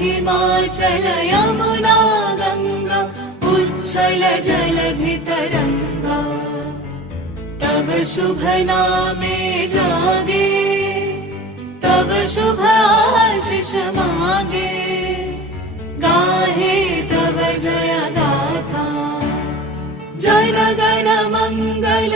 हिमाचल यमुना गंगा उच्छल जलधि तरंगा। तव शुभ नामे जागे तव शुभ आशीष मागे। गाहे तव जय गाथा जन गण मंगल